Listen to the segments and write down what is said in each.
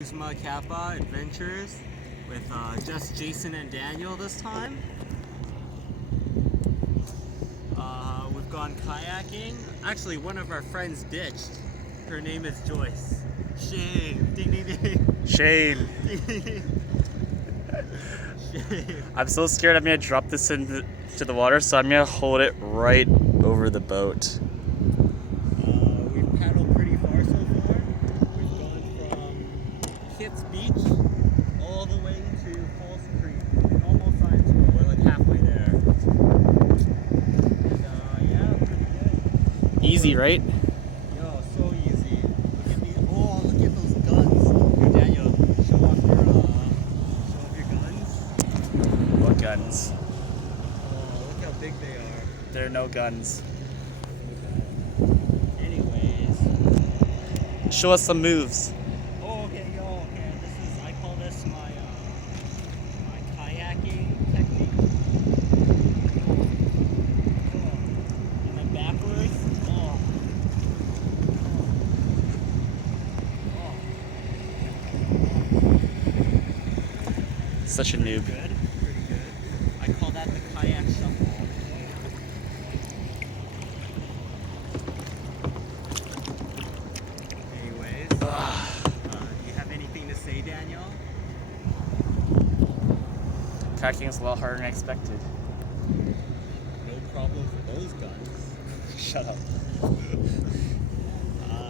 Uzma Kappa Adventures with just Jason and Daniel this time. We've gone kayaking. Actually, one of our friends ditched. Her name is Joyce. Shame. Ding ding ding. Shame. Shame. I'm so scared I'm gonna drop this into the water, so I'm gonna hold it right over the boat. We've paddled pretty far so far. We've gone from Kitts Beach all the way to Falls Creek, almost Science School. We're like halfway there. And yeah, pretty good. Easy, right? Yo, so easy. Look at these. Oh, look at those guns. Here, Daniel, show off your guns. What guns? Oh, look how big they are. There are no guns. Anyways. Show us some moves. Oh, okay, okay. I call this my kayaking technique. Oh. And then backwards. Oh. Such a noob. Pretty good. I call that the kayak shuffle. Anyways, do you have anything to say, Daniel? Kayaking is a lot harder than I expected. No problem for those guns. Shut up.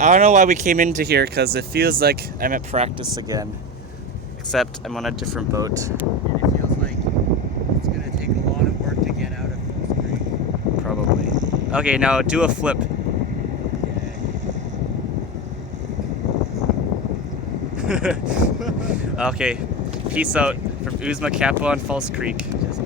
I don't know why we came into here, because it feels like I'm at practice again. Except I'm on a different boat. And it feels like it's going to take a lot of work to get out of Falls Creek. Probably. Okay, now do a flip. Okay. Okay, peace out from Uzma Kappa on Falls Creek. Just